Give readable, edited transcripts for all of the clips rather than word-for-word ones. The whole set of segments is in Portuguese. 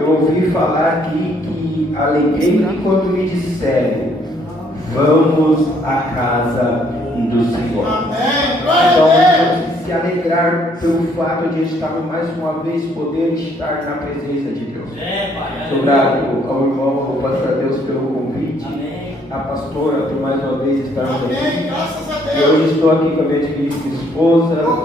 eu ouvi falar aqui que alegrei-me quando me disseram: vamos à casa do Senhor. Então, vamos se alegrar pelo fato de estarmos mais uma vez poder estar na presença de Deus. Sou grato ao irmão, ao pastor Deus pelo convite. A pastora por mais uma vez estarmos aqui. E hoje estou aqui com a minha digníssima esposa, com meu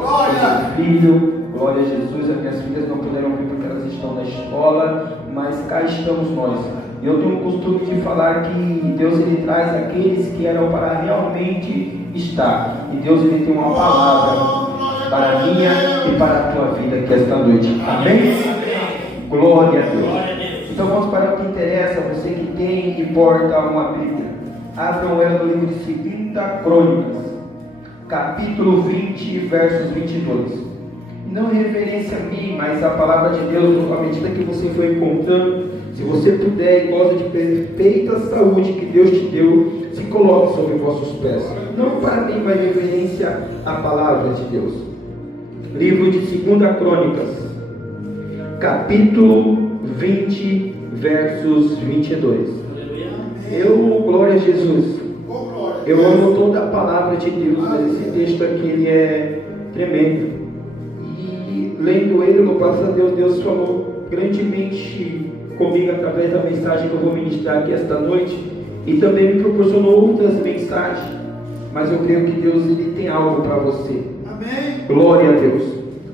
filho. Glória a Jesus. As minhas filhas não puderam vir porque elas estão na escola, mas cá estamos nós. E eu tenho o costume de falar que Deus ele traz aqueles que eram para realmente estar. E Deus ele tem uma palavra para a minha e para a tua vida aqui esta noite. Amém? Glória a Deus. Então vamos para o que interessa. Você que tem e porta uma Bíblia, abram ela no livro de 2 Crônicas, capítulo 20, versos 22. Não em referência a mim, mas a palavra de Deus, à medida que você for encontrando, se você puder e goza de perfeita saúde que Deus te deu, se coloque sobre vossos pés. Não para mim, mas em referência à palavra de Deus. Livro de 2 Crônicas, capítulo 20, versos 22. Glória a Jesus. Eu amo toda a palavra de Deus, mas esse texto aqui ele é tremendo. Lendo ele, louvado a Deus, Deus falou grandemente comigo através da mensagem que eu vou ministrar aqui esta noite, e também me proporcionou outras mensagens, mas eu creio que Deus ele tem algo para você. Amém. Glória a Deus.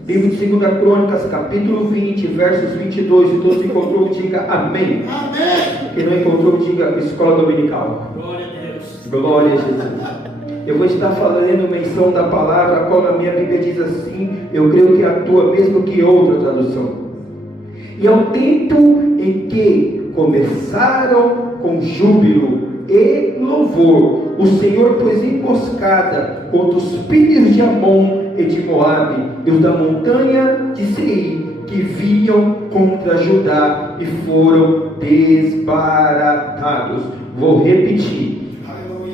Livro de 2 Crônicas, capítulo 20, versos 22. Se todos encontrou, diga amém. Amém. Quem não encontrou, diga escola dominical. Glória a Deus. Glória a Jesus. Eu vou estar falando menção da palavra, a qual na minha Bíblia diz assim, eu creio que atua mesmo que outra tradução. E ao tempo em que começaram com júbilo e louvor, o Senhor pôs emboscada contra os filhos de Amon e de Moabe, e os da montanha de Seir, que vinham contra Judá e foram desbaratados. Vou repetir.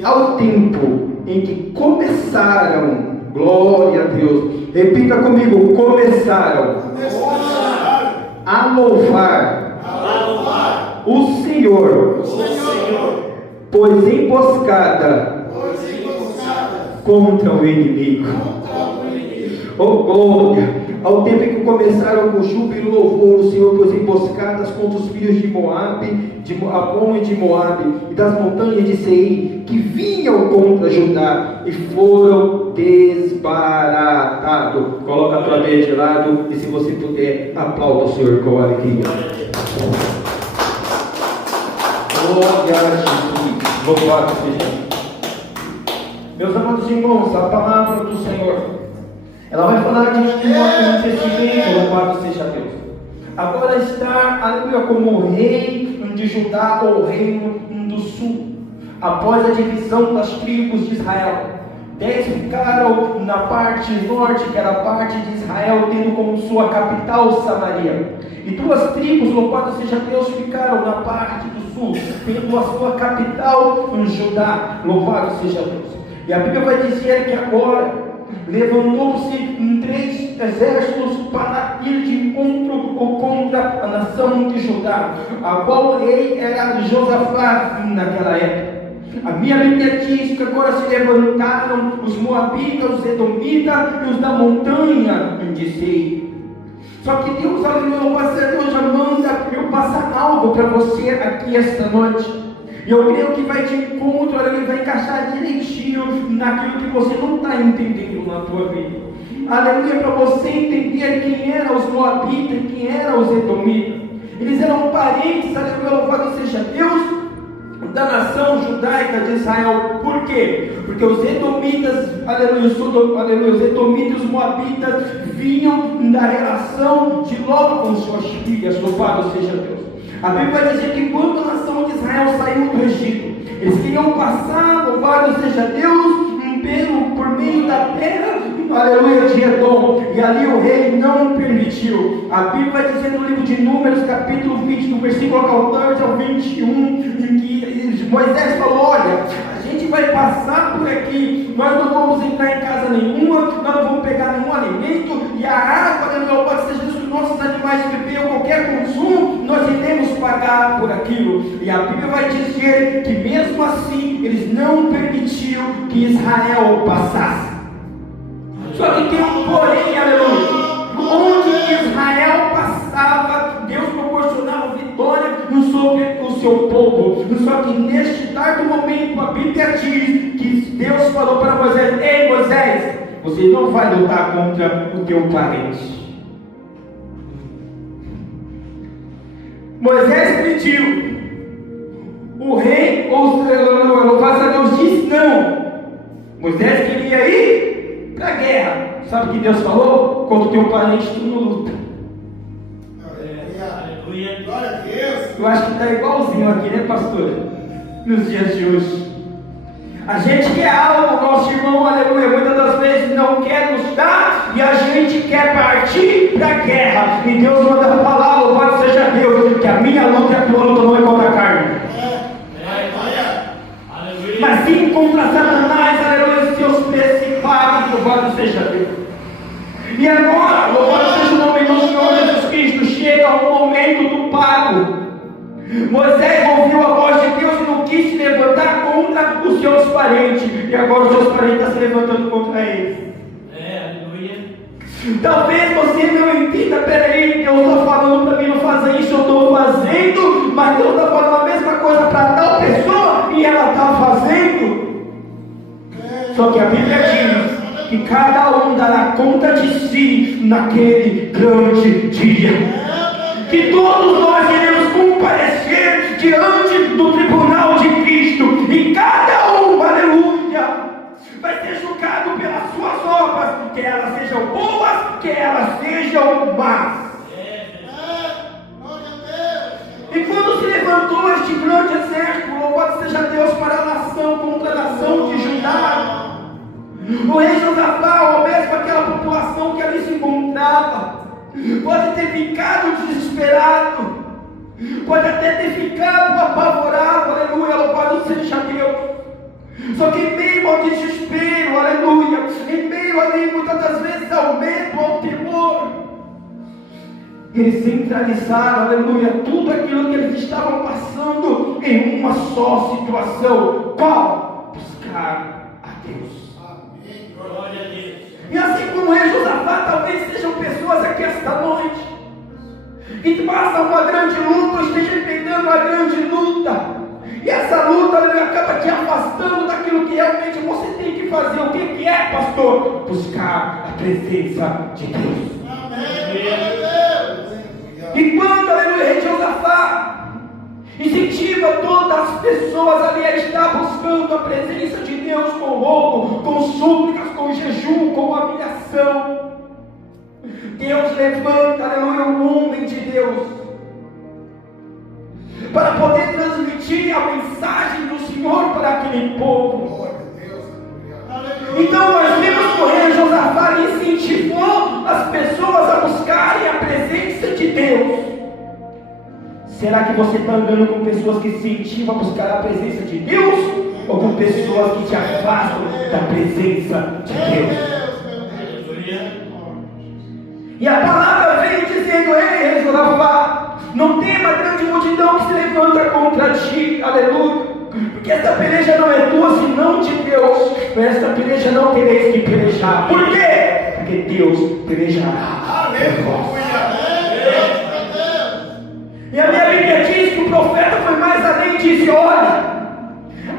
Ao tempo em que começaram, glória a Deus, repita comigo, começaram a louvar o Senhor, pois emboscada contra o inimigo. Oh glória! Ao tempo em que começaram com júbilo e louvor, o Senhor pôs emboscadas contra os filhos de Moabe, de Amon e de Moabe, e das montanhas de Seir, que vinham contra Judá, e foram desbaratados. Coloca a tua meia de lado, e se você puder, aplauda o Senhor com alegria. Glória a Jesus. Louvado seja. Meus amados irmãos, a palavra do Senhor, ela vai falar de um acontecimento, louvado seja Deus. Agora está, aleluia, como rei de Judá ou reino do sul, após a divisão das tribos de Israel. 10 ficaram na parte norte, que era a parte de Israel, tendo como sua capital Samaria. E 2 tribos, louvado seja Deus, ficaram na parte do sul, tendo a sua capital Judá, louvado seja Deus. E a Bíblia vai dizer que agora levantou-se 3 exércitos para ir de encontro contra a nação de Judá, a qual rei era Josafá naquela época. A minha Bíblia diz que agora se levantaram os moabitas, os edomitas e os da montanha de Seir. Só que Deus, aleluia, Deus já manda eu passar algo para você aqui esta noite. E eu creio que vai de encontro, ele vai encaixar direitinho naquilo que você não está entendendo na tua vida. Aleluia, para você entender quem eram os moabitas e quem eram os edomitas. Eles eram parentes, aleluia, louvado seja Deus, da nação judaica de Israel. Por quê? Porque os edomitas, aleluia, os edomitas e os moabitas vinham da relação de Ló com suas filhas, louvado seja Deus. A Bíblia vai dizer que quando a nação de Israel saiu do Egito, eles queriam passar, louvado seja Deus, por meio da terra, aleluia, de Edom, e ali o rei não permitiu. A Bíblia vai dizer no livro de Números, capítulo 20, do versículo 14 ao 21, em que Moisés falou: olha, a gente vai passar por aqui, nós não vamos entrar em casa nenhuma, nós não vamos pegar nenhum alimento, e a água, aleluia, pode ser que os nossos animais beberam qualquer consumo, nós iremos passar por aquilo. E a Bíblia vai dizer que mesmo assim eles não permitiram que Israel passasse. Só que tem um porém, aleluia. Onde Israel passava, Deus proporcionava vitória sobre o seu povo. Só que neste dado momento, a Bíblia diz que Deus falou para Moisés: ei Moisés, você não vai lutar contra o teu parente. Moisés pediu, o rei, louvado a Deus, disse não. Moisés queria ir para a guerra. Sabe o que Deus falou? Contra o teu parente tu não luta. Aleluia, glória a Deus. Eu acho que está igualzinho aqui, né, pastor? Nos dias de hoje. A gente quer algo, nosso irmão, aleluia, muitas das vezes não quer nos dar e a gente quer partir para a guerra. E Deus manda falar, louvado seja Deus, que a minha luta e a tua luta não é contra a carne. Mas sim contra Satanás, aleluia, seus principados, louvado seja Deus. E agora, louvado seja o nome do Senhor Jesus Cristo, chega o momento do pago. Moisés ouviu a voz de Deus e não quis se levantar contra os seus parentes. E agora os seus parentes estão se levantando contra eles. Aleluia. Talvez você não entenda, peraí, Deus está falando para mim não fazer isso, eu estou fazendo, mas Deus está falando a mesma coisa para tal pessoa e ela está fazendo. Só que a Bíblia diz que cada um dará conta de si naquele grande dia. Que todos nós iremos comparecer diante do tribunal de Cristo, e cada um, aleluia, vai ser julgado pelas suas obras, que elas sejam boas, que elas sejam más. E quando se levantou este grande exército, louvado seja Deus, para a nação contra a nação de Judá, o rei Josafá, ou mesmo aquela população que ali se encontrava, pode ter ficado desesperado, pode até ter ficado apavorado, aleluia, louvado seja Deus. Só que em meio ao desespero, aleluia, em meio ali muitas das vezes ao medo, ao temor, eles centralizaram, aleluia, tudo aquilo que eles estavam passando em uma só situação. Qual? Buscar a Deus. Amém, glória a Deus. E assim como o rei Josafá, talvez sejam pessoas aqui esta noite que passam uma grande luta, ou estejam enfrentando uma grande luta, e essa luta acaba te afastando daquilo que realmente você tem que fazer. O que é, pastor? Buscar a presença de Deus. Amém. E quando, aleluia, o rei Josafá incentiva todas as pessoas ali a estar buscando a presença de Deus com roubo, com súplicas, com jejum, com humilhação, Deus levanta, aleluia, um homem de Deus para poder transmitir a mensagem do Senhor para aquele povo. Então nós vemos que o rei Josafá incentivou as pessoas a buscarem a presença de Deus. Será que você está andando com pessoas que se incentivam a buscar a presença de Deus? Ou com pessoas que te afastam da presença de Deus? E a palavra veio dizendo: ei, Josafá, não tema a grande multidão que se levanta contra ti, aleluia, porque esta peleja não é tua, senão de Deus. Esta peleja não tereis que pelejar. Por quê? Porque Deus pelejará. Aleluia. E a minha Bíblia diz que o profeta foi mais além e disse: olha,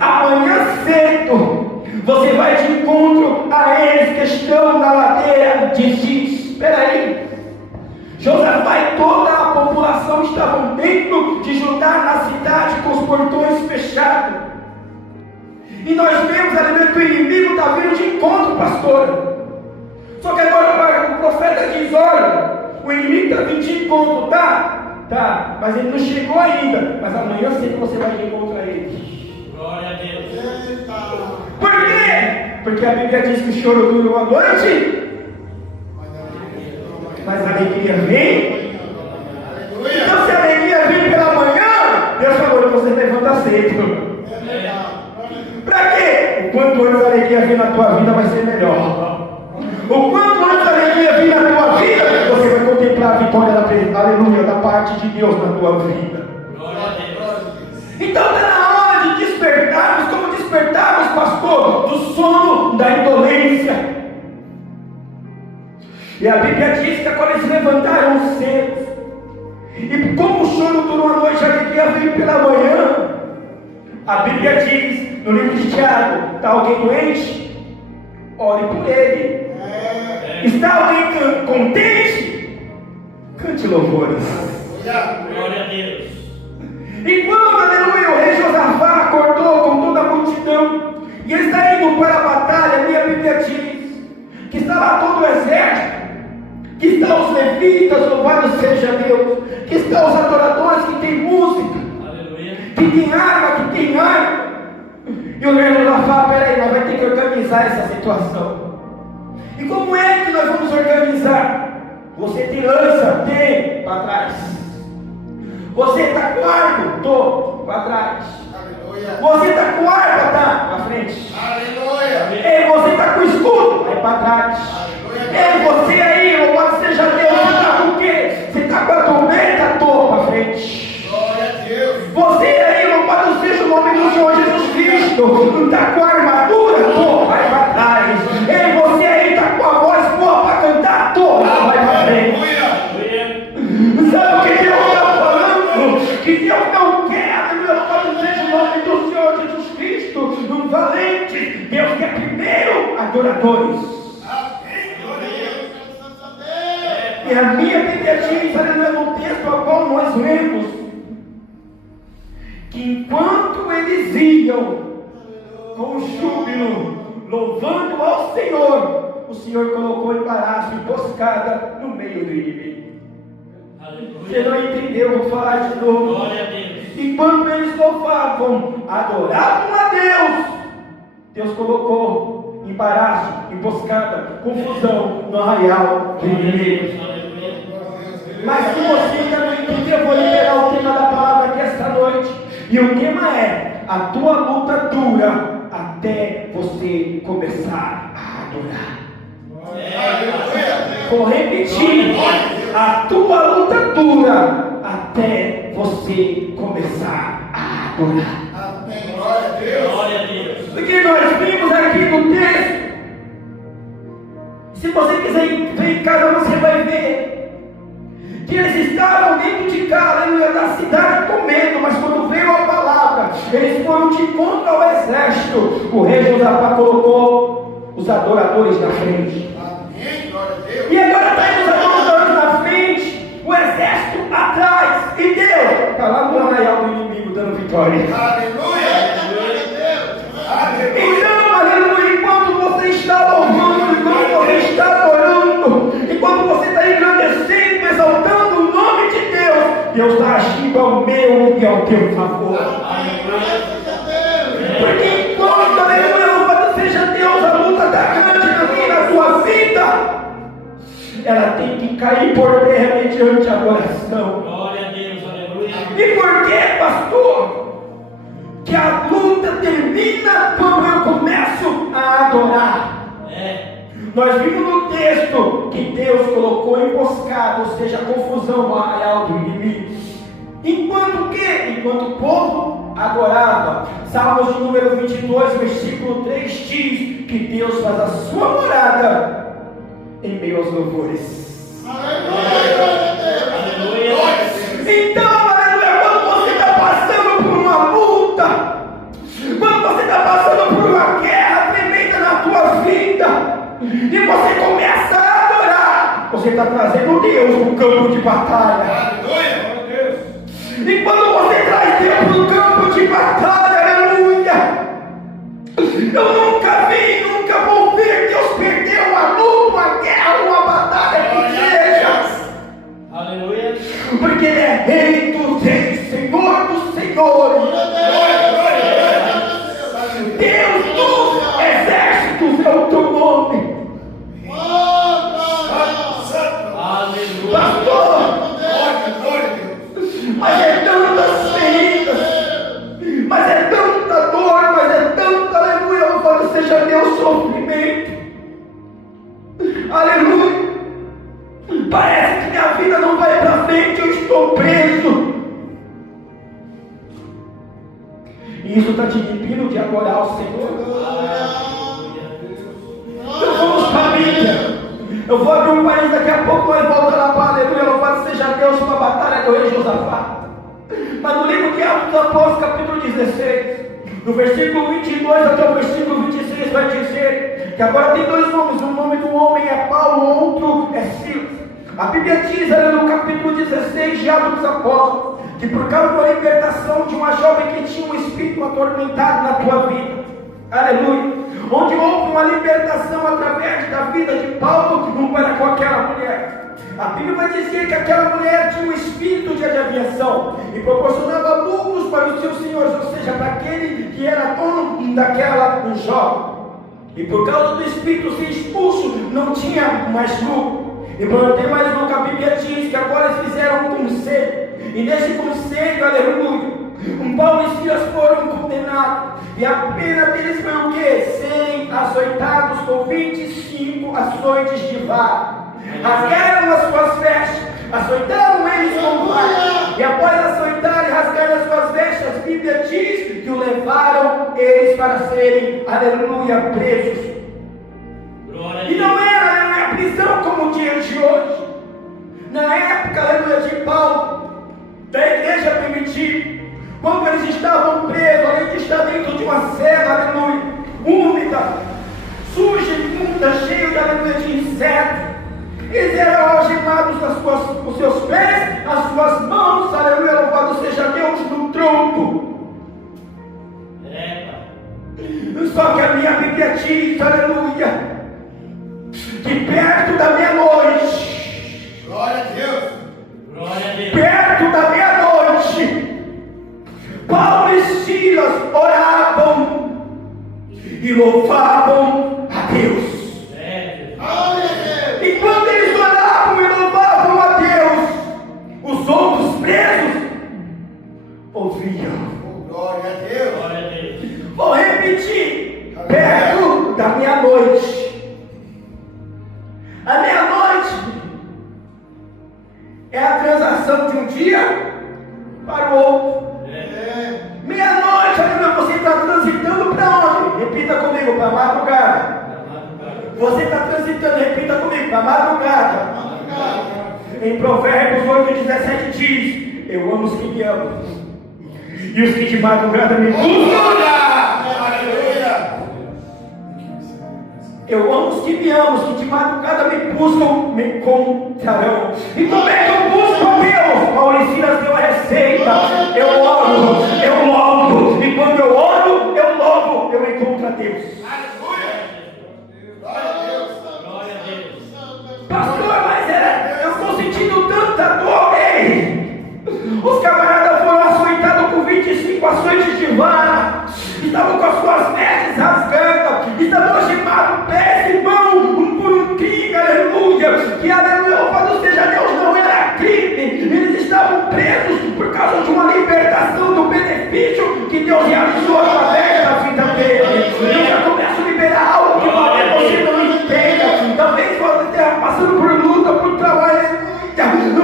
amanhã cedo você vai de encontro a eles que estão na ladeira de Cis. Espera aí, Josafá e toda a população estavam dentro de Judá, na cidade, com os portões fechados. E nós vemos ali que o inimigo está vindo de encontro, pastor. Só que agora o profeta diz: olha, o inimigo está vindo de encontro, tá, mas ele não chegou ainda, mas amanhã cedo você vai de encontro a ele. Glória a Deus. Por quê? Porque a Bíblia diz que o choro dura uma noite, mas a alegria vem. Então se a alegria vem pela manhã, Deus falou que você levanta cedo. Para quê? O quanto antes a alegria vir na tua vida vai ser melhor. O quanto antes a alegria vir na tua vida, você vai contemplar a vitória da presença, aleluia, da parte de Deus na tua vida. Então está na hora de despertarmos, como despertarmos, pastor, do sono da indolência. E a Bíblia diz que quando eles levantaram cedo, e como o sono durou a noite, a alegria veio pela manhã. A Bíblia diz no livro de Tiago: está alguém doente? Ore por ele. Está alguém contente? Cante louvores. Glória a Deus. E quando, aleluia, o rei Josafá acordou com toda a multidão, e ele está indo para a batalha, a minha Bíblia diz que está lá todo o exército, que estão os levitas, louvado seja Deus, que estão os adoradores, que tem música, Aleluia. que tem arma, que tem arma. E o rei Josafá: peraí, nós vamos ter que organizar essa situação. E como é que nós vamos organizar? Você tem lança? Tem, para trás. Você está com arco? Tô, para trás. Aleluia. Você está com arma? Tá, para frente. Aleluia. Ei, você está com escudo? Vai para trás. Ei, você aí, louvado seja Deus, você está com o quê? Você está com a trombeta? Tô, para frente. Glória a Deus. Você aí, louvado seja o nome do Senhor Jesus Cristo, não está com a armadura? Tô, vai para trás. Ei, você aí está com a voz boa para cantar? Tô, vai para frente. Sabe o que Deus está falando? Que Deus não quer, meu louvado seja o nome do Senhor Jesus Cristo, um valente. Deus quer primeiro adoradores. E a minha Bíblia diz, aleluia, no texto a qual nós lemos, que enquanto eles iam com júbilo, louvando ao Senhor, o Senhor colocou embaraço, emboscada no meio do inimigo. Você não entendeu? Vou falar de novo. Glória a Deus. Enquanto eles louvavam, adoravam a Deus, Deus colocou embaraço, emboscada, confusão no arraial do inimigo. Mas se você ainda não entendeu, eu vou liberar o tema da palavra aqui esta noite. E o tema é: a tua luta dura até você começar a adorar. Vou repetir: a tua luta dura até você começar a adorar. Amém. Glória a Deus. Glória a Deus. O que nós vimos aqui no texto, se você quiser ver em casa, você vai ver que eles estavam dentro de casa, aleluia, da cidade com medo, mas quando veio a palavra, eles foram de encontro ao exército. O rei Josafá colocou os adoradores na frente. Amém. Glória a Deus. E agora está indo os adoradores na frente, o exército atrás, e Deus está lá no arraial do inimigo dando vitória. Aleluia. Glória a Deus. Aleluia. Então, aleluia, enquanto você está louvando, enquanto você está adorando, enquanto você está engrandecendo, exaltando o nome de Deus, Deus está agindo ao meu e ao teu favor. Porque enquanto, aleluia, louvado seja Deus, a luta está grande na minha e na sua vida, ela tem que cair por terra mediante a adoração. Glória a Deus. Aleluia. E por que, pastor? Que a luta termina quando eu começo a adorar. Nós vimos no texto que Deus colocou emboscada, ou seja, confusão no arraial do inimigo. Enquanto que? Enquanto o povo adorava. Salmos de número 22, versículo 3 diz que Deus faz a sua morada em meio aos louvores. Aleluia. Então, aleluia, quando você está passando por uma luta, quando você está passando por uma guerra tremenda na tua vida, e você começa a adorar, você está trazendo Deus no campo de batalha. Aleluia. E quando você traz Deus no campo de batalha, aleluia, eu nunca vou ver Deus perder uma luta, uma guerra, uma batalha que seja. Aleluia. Porque Ele é Rei dos Reis, Senhor dos Senhores, Deus dos exércitos é o teu nome. Aleluia. Pastor, Glória a Deus. mas é tantas feridas, mas é tanta dor, mas é tanta, aleluia, louvado seja Deus, sofrimento. Aleluia. Parece que minha vida não vai para frente, eu estou preso. E isso está te impedindo de adorar o Senhor. Então vamos família. Eu vou abrir um país daqui a pouco, nós voltamos lá para aleluia, louvado seja Deus para a batalha do rei Josafá. Mas no livro de Atos dos Apóstolos, capítulo 16, do versículo 22 até o versículo 26, vai dizer que agora tem dois nomes. O nome do homem é Paulo, o outro é Silas. A Bíblia diz ali no capítulo 16 de Atos dos Apóstolos que por causa da libertação de uma jovem que tinha um espírito atormentado na tua vida, aleluia, onde houve uma libertação através da vida de Paulo para com aquela mulher. A Bíblia vai dizer que aquela mulher tinha um espírito de adivinhação e proporcionava lucros para os seus senhores, ou seja, para aquele que era dono daquela jovem. E por causa do espírito ser expulso, não tinha mais lucro. E para não ter mais lucro, a Bíblia diz que agora eles fizeram um conselho. E nesse conselho, aleluia, Paulo e Silas foram condenados. E a pena deles foi o quê? 100 açoitados com 25 açoites de vara. Rasgaram as suas vestes, açoitaram eles com vara. E após açoitar e rasgar as suas vestes, a Bíblia diz que o levaram eles para serem, aleluia, presos. E não era, aleluia, prisão como o dia de hoje. Na época, aleluia, de Paulo, da igreja primitiva, quando eles estavam presos, além de estar dentro de uma cela, aleluia, úmida, suja, imunda, cheia de, aleluia, de insetos, eles eram algemados os seus pés, as suas mãos, aleluia, louvado seja Deus, no tronco. Só que a minha Bíblia diz, aleluia, que perto da meia-noite, Glória a Deus. Glória a Deus. perto da meia-noite, Paulo e Silas oravam e louvavam a Deus. E quando eles oravam e louvavam a Deus, os outros presos ouviam. Glória a Deus. Glória a Deus. Vou repetir: perto da meia-noite. A meia-noite é a transação de um dia para o outro. Meia-noite, aleluia, você está transitando para onde? Repita comigo: para a madrugada. Você está transitando, repita comigo: para a madrugada. Em Provérbios 8:17 diz: eu amo os que me amam, e os que de madrugada me buscam. Aleluia. Eu amo os que me amam, os que de madrugada me buscam, me encontrarão. E como é que eu busco a Deus? Paulo e Silas deu a receita: eu oro, eu louvo, e quando eu oro, eu louvo, eu encontro a Deus. Glória a Deus. Pastor, mas eu estou sentindo tanta dor, ei! Os camaradas foram açoitados com 25 açoites de vara, estavam com as suas vestes rasgando, estavam algemados pés e mãos por um crime, aleluia, que aleluia, louvado seja Deus, não era crime, eles estavam presos por causa de uma libertação do benefício que Deus realizou através da vida deles. Eu já começo a liberar algo que talvez você não entenda, talvez você esteja passando por luta, por trabalho,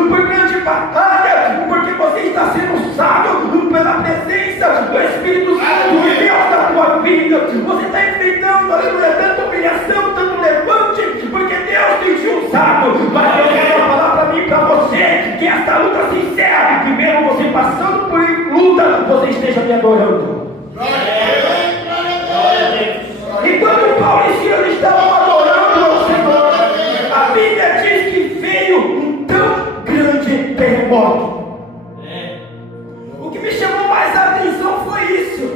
por grande batalha, porque você está sendo usado pela presença do Espírito Santo de Deus na tua vida. Você está enfrentando, aleluia, tanta humilhação, tanto levante, porque Deus tem te usado. Mas eu quero falar para mim e para você que esta luta se encerra, que mesmo você passando por luta, você esteja me adorando. Glória a Deus. E quando Paulo e Silas estavam adorando ao Senhor, a Bíblia diz que veio um tão grande terremoto. O que me chamou mais a atenção foi isso,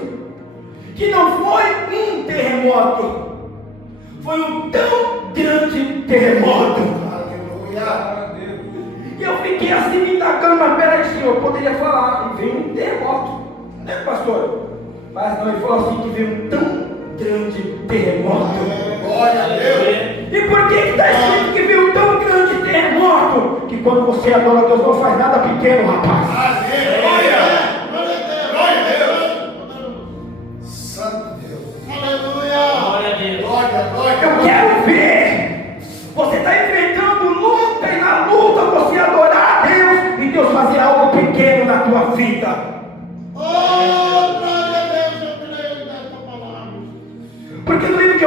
que não foi um terremoto, foi um tão grande terremoto. Aleluia. E eu fiquei assim me indagando: mas peraí, Senhor, eu poderia falar, e veio um terremoto, né, pastor? Mas não, ele falou assim, que veio um tão grande terremoto. Glória a Deus. E por que está escrito que veio um tão grande terremoto? Que quando você adora Deus, não faz nada pequeno, rapaz. Aleluia. Glória a Deus. Santo Deus. Aleluia. Glória a Deus. Glória. Eu quero ver você está enfrentando luta, e na luta você adorar a Deus e Deus fazer algo pequeno na tua vida. Oh, glória a Deus.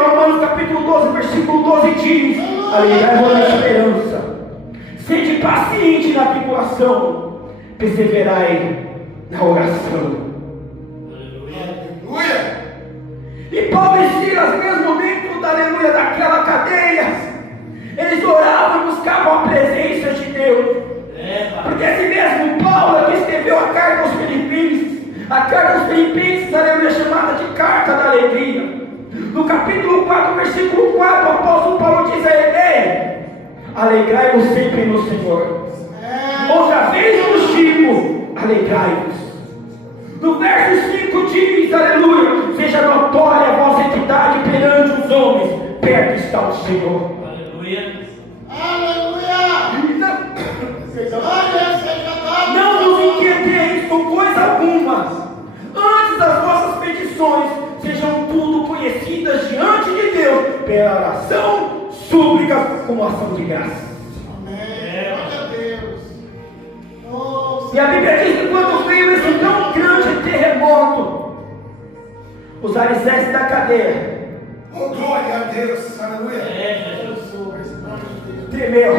Romanos capítulo 12, versículo 12 diz: alegrai-vos na esperança, sede paciente na tribulação, perseverai na oração. Aleluia. E Paulo e Silas, mesmo dentro da aleluia daquela cadeia, eles oravam e buscavam a presença de Deus. Porque esse mesmo Paulo que escreveu a carta aos Filipenses, a carta aos Filipenses, aleluia, chamada de carta da alegria. No capítulo 4, versículo 4, o apóstolo Paulo diz a ele: alegrai-vos sempre no Senhor. Outra vez eu vos digo, alegrai-vos. No verso 5 diz, aleluia, seja notória a vossa entidade perante os homens, perto está o Senhor. Aleluia. Aleluia. Não vos inquieteis com coisa alguma, antes as vossas petições sejam tudo conhecidas diante de Deus, pela oração, súplica, como ação de graça. Amém. Glória a Deus. E a Bíblia diz que quando veio esse tão grande terremoto, os alicerces da cadeia Oh, glória a Deus. Aleluia. tremeu,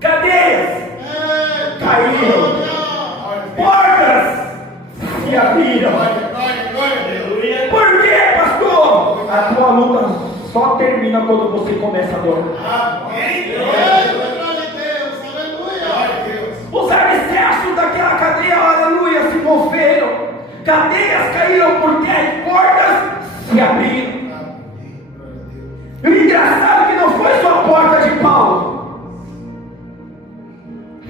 cadeias caíram, portas se abriram. Aleluia. Por quê, pastor? A tua luta só termina quando você começa a adorar. Amém. Os alicerces daquela cadeia, aleluia, se moveram, cadeias caíram por terra e portas se abriram. E o engraçado é que não foi só a porta de Paulo,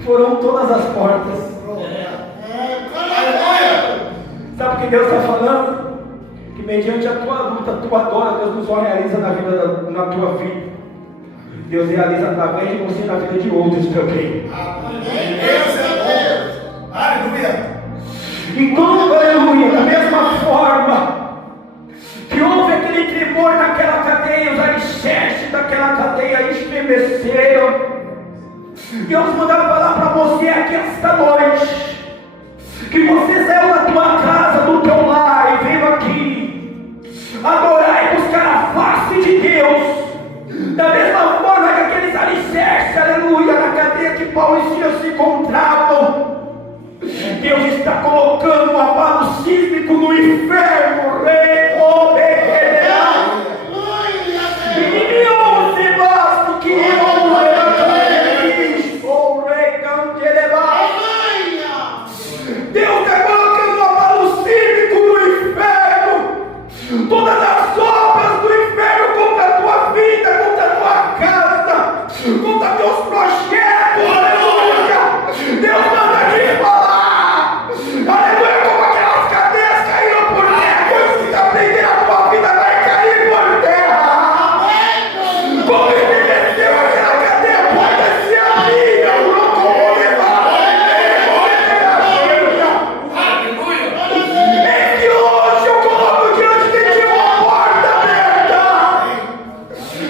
foram todas as portas. Sabe o que Deus está falando? Que mediante a tua luta, a tua dor, Deus não só realiza na tua vida, Deus realiza através de você na vida de outros também. Deus é Deus. Aleluia. Então, aleluia, da mesma forma que houve aquele tremor naquela cadeia, os alicerces daquela cadeia estremeceram. Deus mandava falar para você aqui esta noite, que você saiu da tua casa, do teu lar e veio aqui adorar e buscar a face de Deus. Da mesma forma que aqueles alicerces, aleluia, na cadeia que Paulo e Silas se encontravam, Deus está colocando um abalo sísmico no inferno, Deus está colocando um abalo sísmico no inferno. Todas as obras do inferno contra a tua vida, contra a tua casa, contra teus projetos, aleluia. Deus manda te falar, aleluia, como aquelas cadeias caíram por terra, coisas que aprender a tua vida vai cair por terra. Como estremeceu aquela cadeia, pode se abrir, como levar. E hoje eu coloco diante de ti uma porta aberta.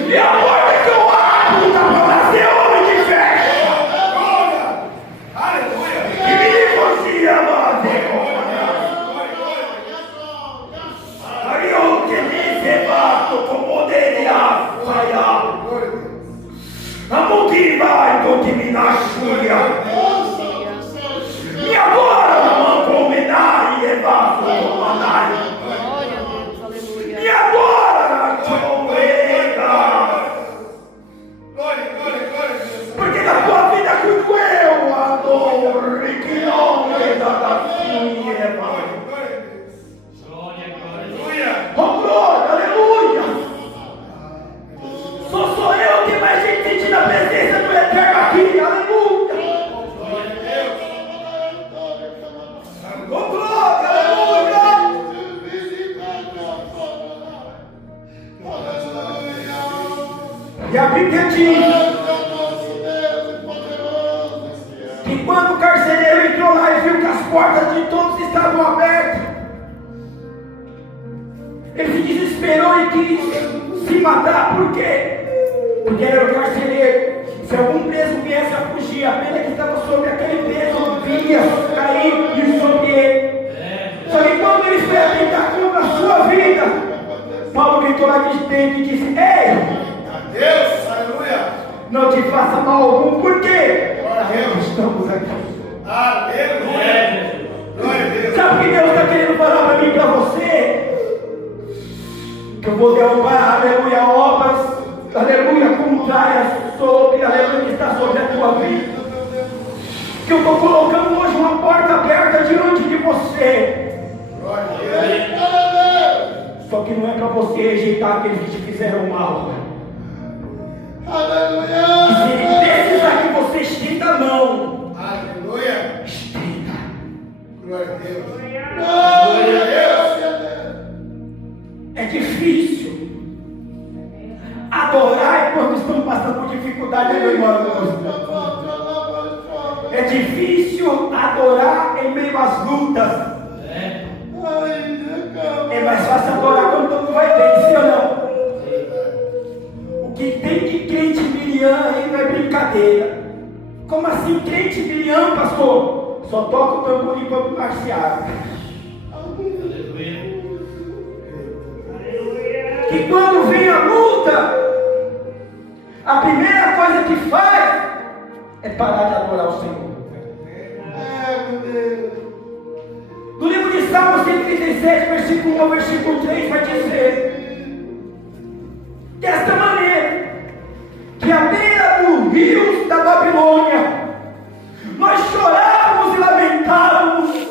E a porta que eu abro dá para nascer homem de fé. Aleluia. E me negocia, mas aí eu te disse, bato como poderia falhar. A motivar do que me nascia. E agora não combinar e levar o manário. E agora não combinar. Glória, glória, glória. Porque na tua vida quando eu a dor e que não me dá assim e levar. Glória, glória. Aleluia. Oh glória, aleluia. Só sou eu que mais gente sentindo a presença do Eterno aqui, aleluia. Oh glória, aleluia. E a Bíblia diz que quando o carcereiro entrou lá e viu que as portas de todos estavam abertas, ele se desesperou e quis se matar. Por quê? Porque ele era o carcereiro. Se algum preso viesse a fugir, a pena que estava sobre aquele preso vinha cair sobre ele. Só que quando ele foi atentar contra a sua vida, Paulo chegou lá de dentro e disse: ei, Deus, aleluia. não te faça mal algum, por quê? Glória a Deus. Estamos aqui. Aleluia. Glória a Deus. Sabe o que Deus está querendo falar para mim e para você? Que eu vou derrubar, aleluia, obras, aleluia, contrárias sobre, aleluia, que está sobre a tua vida. Que eu estou colocando hoje uma porta aberta diante de você. Glória a Deus. Só que não é para você rejeitar aqueles que te fizeram mal. Aleluia. Se ele precisar que você estenda a mão, Aleluia. estenda. Glória a Deus. Glória a Deus. É difícil adorar quando estamos passando por dificuldade, meu irmão. É difícil adorar em meio às lutas. É mais fácil adorar quando tudo vai bem, sim ou não? O que tem de crente Miriam aí não é brincadeira. Como assim crente Miriam, pastor? Só toca o tamborim quando marciar. Que quando vem a luta, a primeira coisa que faz é parar de adorar o Senhor. No livro de Salmos 137, versículo 1 ao versículo 3, vai dizer: desta maneira, que à beira dos rios da Babilônia, nós chorávamos e lamentávamos,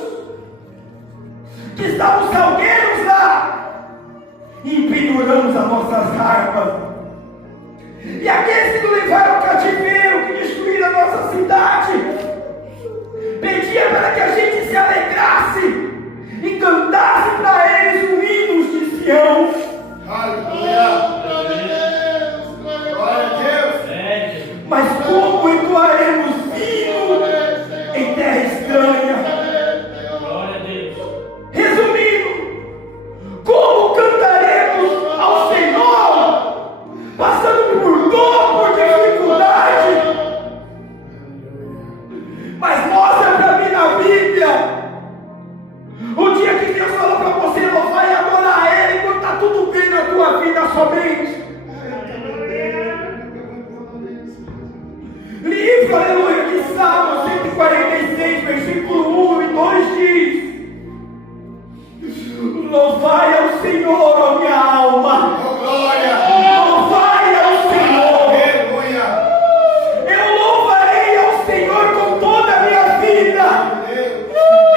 que estavam salgueiros lá, e penduramos as nossas harpas. E aqueles que nos levaram ao cativeiro, que destruíram a nossa cidade, pedia para que a gente se alegrasse e cantasse para eles os hinos de Sião. Aleluia. Glória a Deus. Mas como entoaremos hino em terra estranha? Resumindo, como cantaremos ao Senhor, passando por dor, por dificuldade? Mas mostra para mim na Bíblia o dia que Deus falou para você: não vai adorar Ele quando está tudo bem na tua vida somente. Livro, aleluia, de Salmo 146, versículo 1 e 2 diz: louvai ao Senhor, ó minha alma. Glória. Louvai ao Senhor. Aleluia. Eu louvarei ao Senhor com toda a minha vida.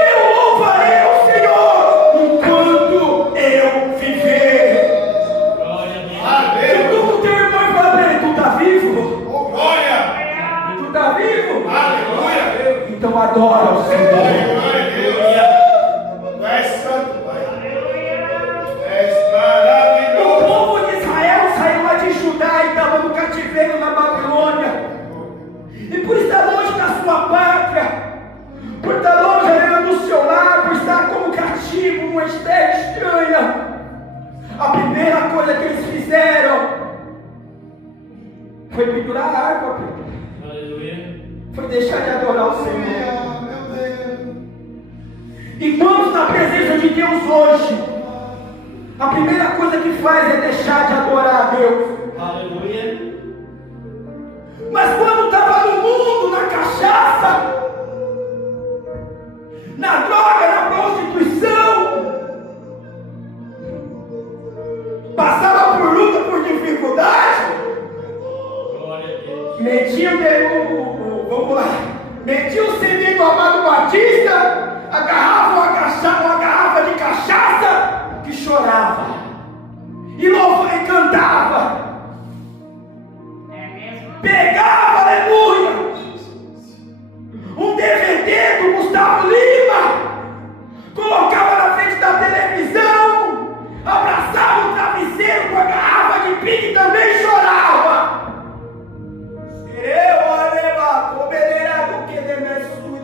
Eu louvarei ao Senhor enquanto eu viver. Eu estou com o teu irmão e fala para ele: tu está vivo? Glória. Tu está vivo? Aleluia. Então adora o Senhor. Glória a Deus. Tu és santo, Pai. És maravilhoso. O povo de Israel saiu lá de Judá e estava no cativeiro na Babilônia. E por estar longe da sua pátria, por estar longe do seu lar, por estar como cativo numa terra estranha, a primeira coisa que eles fizeram foi pendurar a harpa, foi deixar de adorar o Senhor. E quando na presença de Deus hoje, a primeira coisa que faz é deixar de adorar a Deus. Mas quando estava no mundo, na cachaça, na droga, na prostituição, passava por luta, por dificuldade, metia o CD do Amado Batista, agarrava uma garrafa de cachaça que chorava e louvava e cantava. Pegava, aleluia, um DVD do Gustavo Lima, colocava na frente da televisão, abraçava o travesseiro com a garrafa de pinga e também chorava. Eu, aleluia, coberera do que demesso.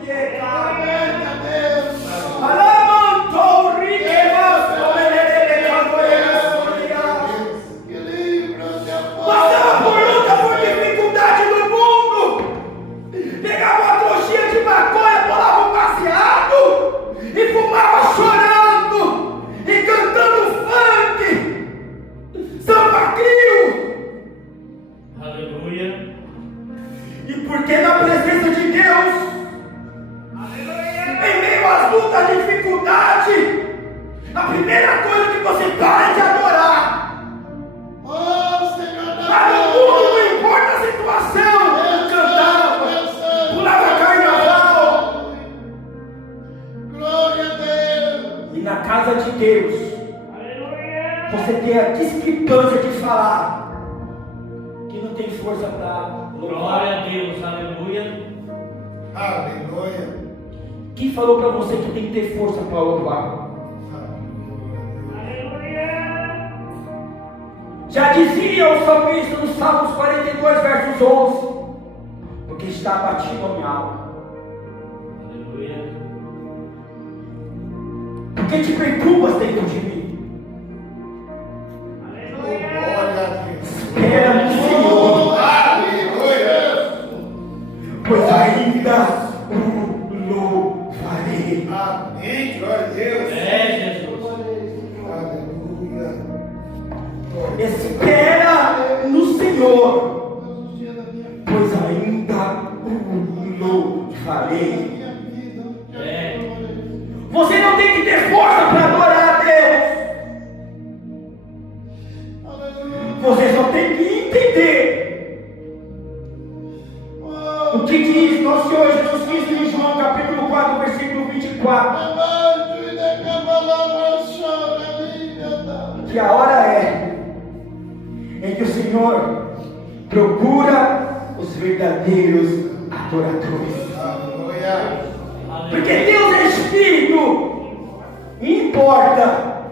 afronta, dificuldade, a primeira coisa que você para é de adorar. Oh, Senhor, Mas no mundo não importa a situação, cantava, pulava carnaval. Glória a Deus. E na casa de Deus, você tem a discrepância de falar que não tem força para louvar. Glória a Deus, aleluia. Aleluia. Quem falou para você que tem que ter força para louvar? Já dizia o salmista no Salmos 42, versos 11: porque está abatido a minha alma. Aleluia. Porque te perturbas dentro de mim. Glória a Deus. Espera no Senhor, Aleluia. pois ainda o louvarei. Amém. Glória a Deus. É, Jesus. Aleluia. Espera no Senhor, pois ainda o louvarei. É. Você não tem que ter força para adorar a Deus. Você só tem que entender o que diz nosso Senhor Jesus Cristo em João capítulo 4, versículo 24. Que a hora é em que o Senhor procura os verdadeiros adoradores. Aleluia. Porque Deus é Espírito, e importa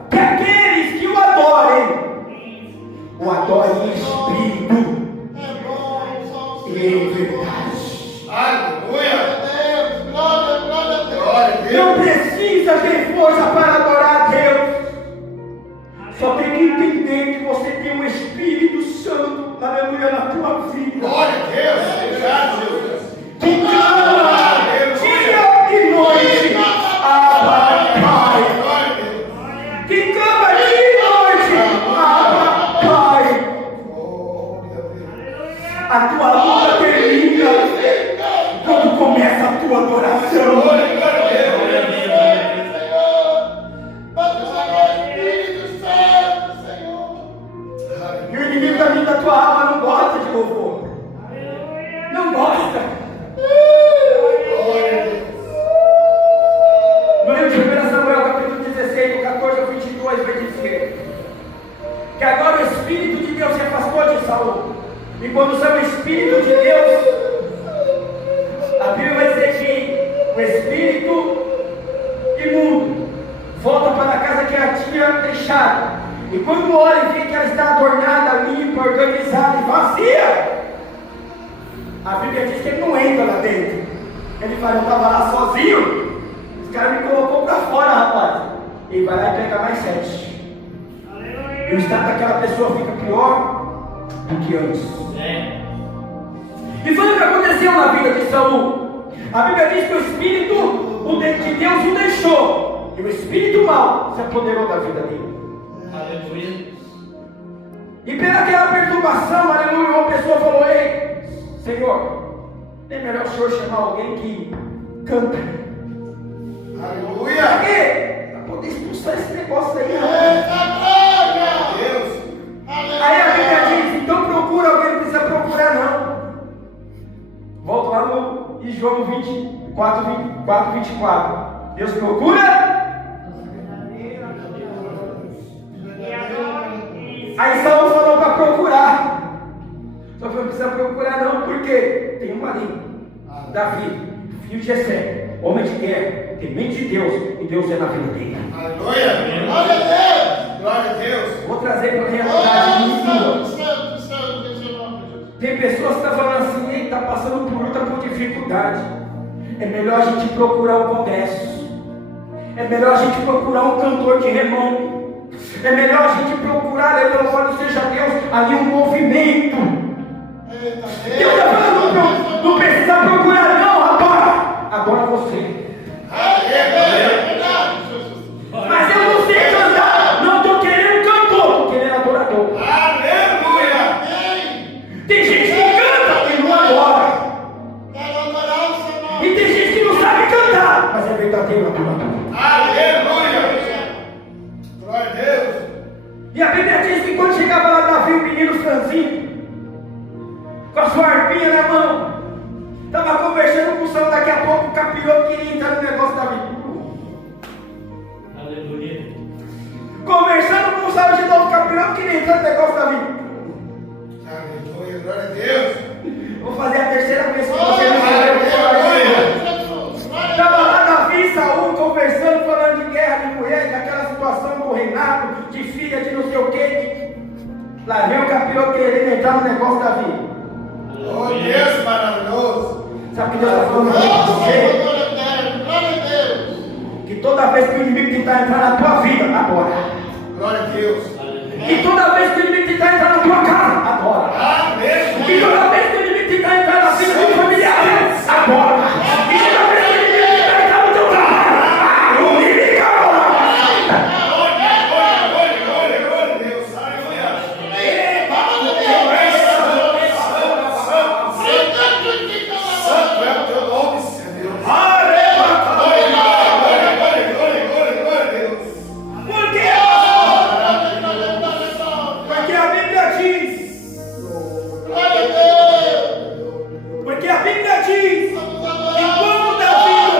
que aqueles que o adorem em Espírito e em verdade. Aleluia. Glória a Deus. Não precisa ter força para adorar a Deus. Só tem que entender que você tem um Espírito Santo, aleluia, na tua vida. Glória a Deus. Obrigado, Jesus. Que clama dia e noite, Abba, Pai. Glória a Deus. Que clama dia e noite, Abba, Pai. Glória a Deus. A tua luta termina quando começa a tua adoração. Glória a Deus. Glória a Deus. E o inimigo da vida da tua alma não gosta de louvor. Não gosta. No livro de 1 Samuel, capítulo 16, do 14 ao 22, vai dizer que agora o Espírito de Deus se afastou de Saul. E quando sai o Espírito de Deus, a Bíblia vai dizer que o Espírito imundo volta para a casa que ela tinha deixado. E quando olha e vê que ela está adornada, limpa, organizada e vazia, a Bíblia diz que ele não entra lá dentro. Ele fala: eu estava lá sozinho, os caras me colocou para fora, rapaz. Ele vai lá e pega mais 7. E o estado daquela pessoa fica pior do que antes. É. E foi o que aconteceu na vida de Saul. A Bíblia diz que o Espírito de Deus o deixou, e o Espírito mau se apoderou da vida dele. Aleluia. E pelaquela perturbação, aleluia, uma pessoa falou: ei, Senhor, é melhor o Senhor chamar alguém que canta. Aleluia. Para quê? Para poder expulsar esse negócio aí. Deus. Aí a Bíblia diz: então procura alguém, não precisa procurar não. Volta lá no João 24, 24. Deus procura. Aí Saul falou para procurar. Só que não precisa procurar não, porque tem um ali, Davi, filho de Jessé, homem de guerra, temente de Deus, e Deus é na vida dele. Aleluia. Glória a Deus. Glória a Deus. Vou trazer para a realidade minha. Tem pessoas que estão falando assim: ei, está passando por luta, por dificuldade. É melhor a gente procurar um congresso. É melhor a gente procurar um cantor de renome. É melhor a gente procurar, louvado seja Deus, ali um movimento. Deus está falando: não precisa procurar não, rapaz. Agora você. Mas eu não sei cantar. Não estou querendo cantor, estou querendo adorador. Aleluia. Tem gente que canta e não adora. E tem gente que não sabe cantar, mas é verdadeiro. a Deus na tua vida. Aleluia. Glória a Deus. E a Bíblia diz que quando chegava lá Davi, o menino franzinho, com a sua arpinha na mão, estava conversando com o Saul. Daqui a pouco o capiroto queria entrar no negócio da vida. Aleluia. Conversando com o Saul de novo, o capiroto queria entrar no negócio da vida. Aleluia. Glória a Deus. Vou fazer a terceira vez que você não vai. Estava lá Davi e Saul conversando, falando de guerra, de mulher, daquela situação do reinado, de filha, de não sei o que. Lá vem o capiroto querendo entrar no negócio da vida. Oh, Deus maravilhoso. Sabe o que Deus está falando com você? Que toda vez que o inimigo tentar entrar na tua vida, agora. Glória a Deus. E toda vez que o inimigo tentar entrar na tua casa,